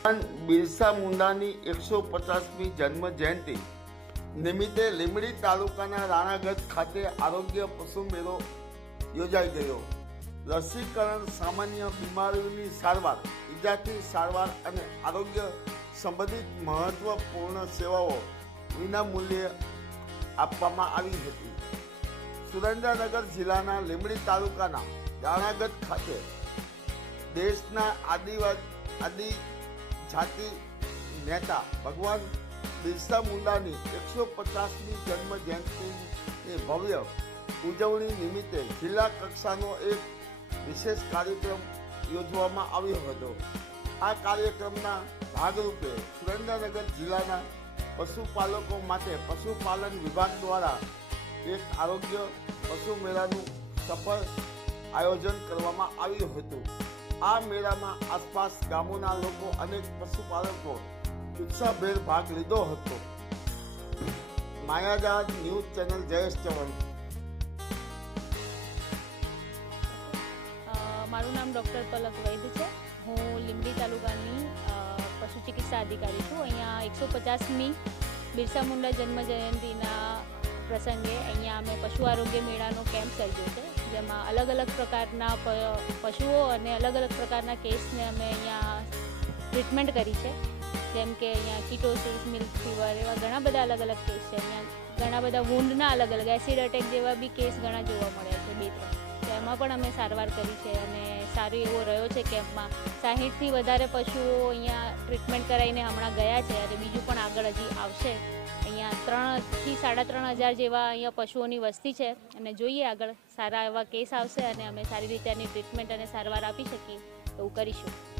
બિરસા મુંડાની એકસો પચાસમી જન્મ જયંતિ નિમિત્તે લીંબડી તાલુકાના રાણાગઢ ખાતે આરોગ્ય પશુ મેળો યોજાઈ ગયો. રસીકરણ સામાન્ય બીમારીઓની સારવાર ઇજાથી સારવાર અને આરોગ્ય સંબંધિત મહત્વપૂર્ણ સેવાઓ વિના મૂલ્યે આપવામાં આવી હતી. સુરેન્દ્રનગર જિલ્લાના લીંબડી તાલુકાના રાણાગઢ ખાતે દેશના આદિવાસી, આદિ જાતિ નેતા ભગવાન બિરસા મુંડાની એકસો પચાસમી જન્મ જયંતિની ભવ્ય ઉજવણી નિમિત્તે જિલ્લા કક્ષાનો એક વિશેષ કાર્યક્રમ યોજવામાં આવ્યો હતો. આ કાર્યક્રમના ભાગરૂપે સુરેન્દ્રનગર જિલ્લાના પશુપાલકો માટે પશુપાલન વિભાગ દ્વારા એક આરોગ્ય પશુ મેળાનું સફળ આયોજન કરવામાં આવ્યું હતું. આ મેળામાં આસપાસ ગામોના લોકો અનેક પશુપાલકો ઉત્સાહભેર ભાગ લીધો હતો. માયાજાદ ન્યૂઝ ચેનલ જયેશ ચવણ મારું નામ ડૉક્ટર પલક વૈદ છે. હું લીંબડી તાલુકાની પશુ ચિકિત્સા અધિકારી છું. અહીંયા એકસો પચાસમી બિરસા મુંડા જન્મ જયંતિના પ્રસંગે અહીંયા અમે પશુ આરોગ્ય મેળાનો કેમ્પ સર્જ્યો છે, જેમાં અલગ અલગ પ્રકારના પશુઓ અને અલગ અલગ પ્રકારના કેસને અમે અહીંયા ટ્રીટમેન્ટ કરી છે. જેમ કે અહીંયા કિટોસિસ મિલ્ક ફીવર એવા ઘણા બધા અલગ અલગ કેસ છે. અહીંયા ઘણા બધા વુન્ડના અલગ અલગ, એસિડ અટેક જેવા બી કેસ ઘણા જોવા મળ્યા છે, બે ત્રણ. એમાં પણ અમે સારવાર કરી છે અને સારો એવો રહ્યો છે કેમ્પમાં. સાહીઠથી વધારે પશુઓ અહીંયા ટ્રીટમેન્ટ કરાવીને હમણાં ગયા છે અને બીજું પણ આગળ હજી આવશે. અહીંયા ત્રણથી સાડા ત્રણ હજાર જેવા અહીંયા પશુઓની વસ્તી છે અને જોઈએ આગળ સારા એવા કેસ આવશે અને અમે સારી રીતે એની ટ્રીટમેન્ટ અને સારવાર આપી શકીએ એવું કરીશું.